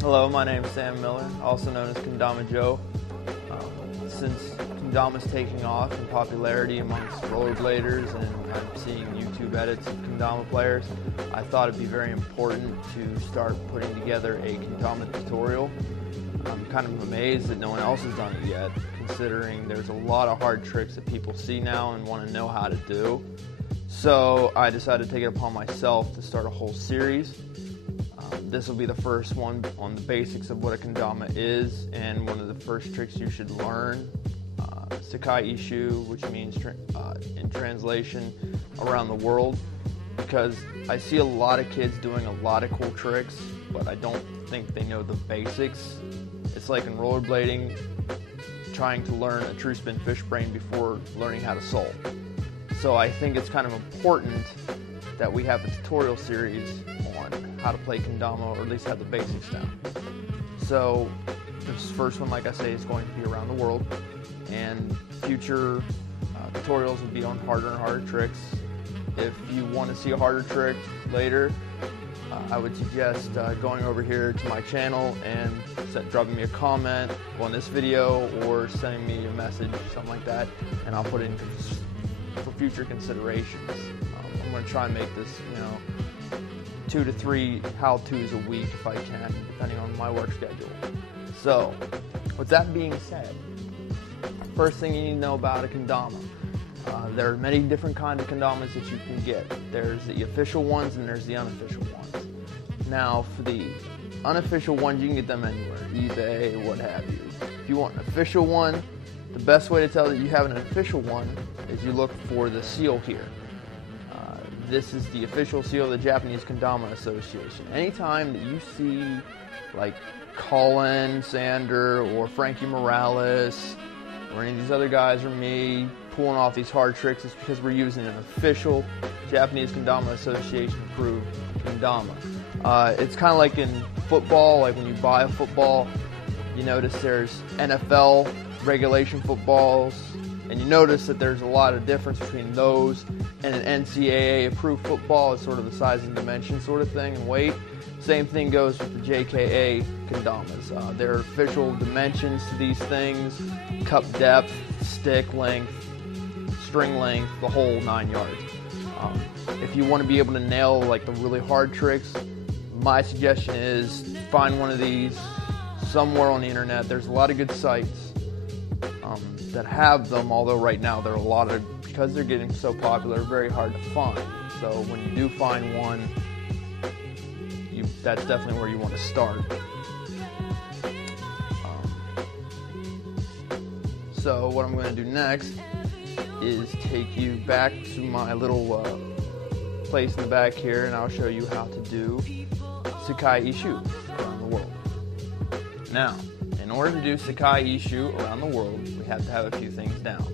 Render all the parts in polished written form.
Hello, my name is Sam Miller, also known as Kendama Joe. Since Kendama is taking off in popularity amongst rollerbladers and I'm seeing YouTube edits of Kendama players, I thought it'd be very important to start putting together a Kendama tutorial. I'm kind of amazed that no one else has done it yet, considering there's a lot of hard tricks that people see now and want to know how to do. So I decided to take it upon myself to start a whole series. This will be the first one on the basics of what a kendama is and one of the first tricks you should learn. Sakai Ishu, which means in translation around the world, because I see a lot of kids doing a lot of cool tricks, but I don't think they know the basics. It's like in rollerblading, trying to learn a true spin fish brain before learning how to soul. So I think it's kind of important that we have a tutorial series on how to play kendama, or at least have the basics down. So this first one, like I say, is going to be around the world, and future tutorials will be on harder and harder tricks. If you want to see a harder trick later, I would suggest going over here to my channel and dropping me a comment on this video or sending me a message, something like that, and I'll put it in for future considerations. I'm going to try and make this, 2 to 3 how-tos a week if I can, depending on my work schedule. So, with that being said, first thing you need to know about a kendama. There are many different kinds of kendamas that you can get. There's the official ones and there's the unofficial ones. Now, for the unofficial ones, you can get them anywhere, eBay, what have you. If you want an official one, the best way to tell that you have an official one is you look for the seal here. This is the official seal of the Japanese Kendama Association. Anytime that you see like Colin Sander or Frankie Morales or any of these other guys or me pulling off these hard tricks, it's because we're using an official Japanese Kendama Association approved kendama. It's kind of like in football, like when you buy a football, you notice there's NFL regulation footballs, and you notice that there's a lot of difference between those and an NCAA approved football. It's sort of the size and dimension sort of thing and weight. Same thing goes with the JKA kendamas. There are official dimensions to these things: cup depth, stick length, string length, the whole 9 yards. If you want to be able to nail like the really hard tricks, my suggestion is find one of these somewhere on the internet. There's a lot of good sites that have them, although right now there are a lot of, because they're getting so popular, very hard to find. So when you do find one, that's definitely where you want to start. So what I'm going to do next is take you back to my little place in the back here, and I'll show you how to do Sakai Ishu around the world. Now, in order to do Sakai Ishu around the world, we have to have a few things down.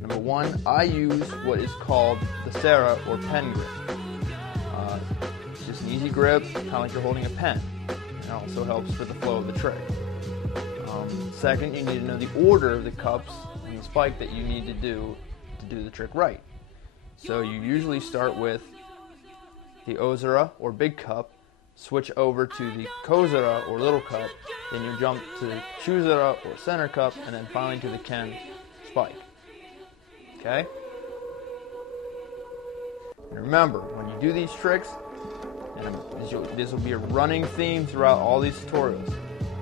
Number one, I use what is called the Serra or pen grip. It's just an easy grip, kind of like you're holding a pen. It also helps for the flow of the trick. Second, you need to know the order of the cups and the spike that you need to do the trick right. So you usually start with the Ozura or big cup, switch over to the Kozura or little cup, then you jump to the Chuzura or center cup, and then finally to the Ken spike. Okay? And remember, when you do these tricks, and this will be a running theme throughout all these tutorials,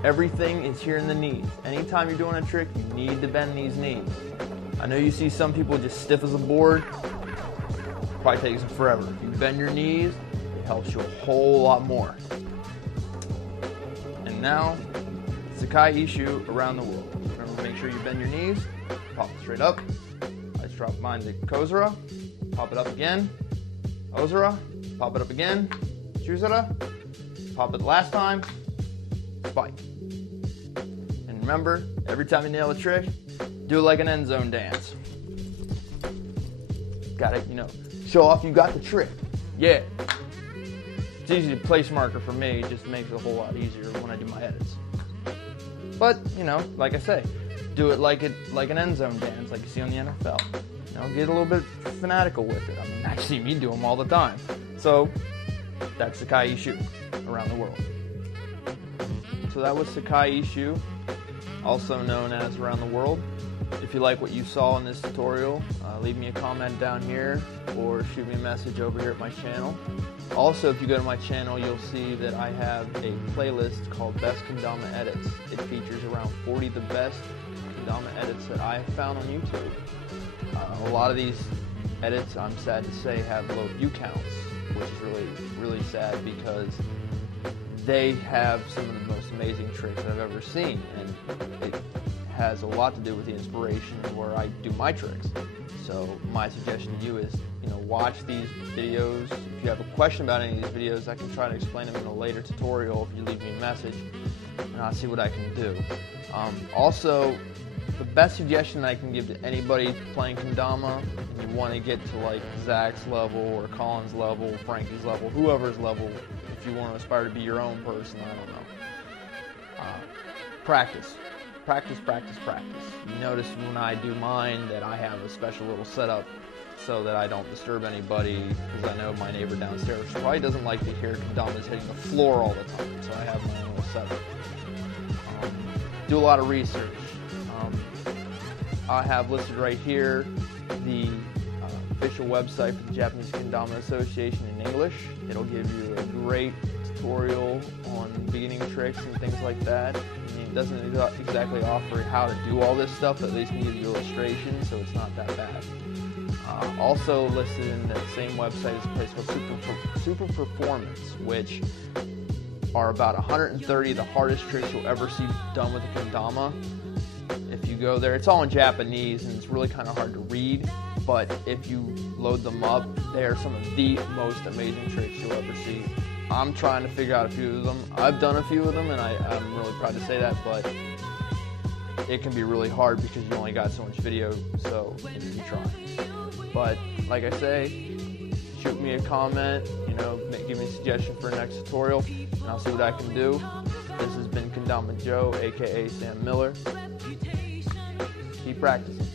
everything is here in the knees. Anytime you're doing a trick, you need to bend these knees. I know you see some people just stiff as a board. Probably takes them forever. If you bend your knees, it helps you a whole lot more. And now, Sakai Ishu around the world. Remember to make sure you bend your knees, pop it straight up. I just drop mine to Kozura, pop it up again. Ozura, pop it up again. Chuzura, pop it the last time. Spike. And remember, every time you nail a trick, do it like an end zone dance. Gotta, show off you got the trick. Yeah. It's easy to place marker for me. It just makes it a whole lot easier when I do my edits. But, like I say, do it like an end zone dance like you see on the NFL. Get a little bit fanatical with it. I mean, I see me do them all the time. So, that's Sakai Ishu around the world. So that was Sakai Ishu, also known as Around the World. If you like what you saw in this tutorial, leave me a comment down here or shoot me a message over here at my channel. Also, if you go to my channel, you'll see that I have a playlist called Best Kendama Edits. It features around 40 of the best Kendama edits that I have found on YouTube. A lot of these edits, I'm sad to say, have low view counts, which is really sad because they have some of the most amazing tricks I've ever seen, and it has a lot to do with the inspiration where I do my tricks. So my suggestion to you is, watch these videos. If you have a question about any of these videos, I can try to explain them in a later tutorial if you leave me a message, and I'll see what I can do. Also, the best suggestion I can give to anybody playing Kendama, and you want to get to like Zach's level or Colin's level, Frankie's level, whoever's level, if you want to aspire to be your own person, I don't know. Practice. Practice, practice, practice. You notice when I do mine that I have a special little setup so that I don't disturb anybody, because I know my neighbor downstairs probably doesn't like to hear Kendamas hitting the floor all the time, so I have my own little setup. Do a lot of research. I have listed right here the official website for the Japanese Kendama Association in English. It'll give you a great tutorial on beginning tricks and things like that. I mean, it doesn't exactly offer how to do all this stuff, but at least can give you illustrations, so it's not that bad. Also listed in that same website is a place called Super Performance, which are about 130 of the hardest tricks you'll ever see done with a kendama. If you go there, it's all in Japanese and it's really kind of hard to read, but if you load them up, they are some of the most amazing tricks you'll ever see. I'm trying to figure out a few of them. I've done a few of them, and I'm really proud to say that, but it can be really hard because you only got so much video, so you try. But like I say, shoot me a comment, give me a suggestion for a next tutorial, and I'll see what I can do. This has been Kendama Joe, aka Sam Miller. Keep practicing.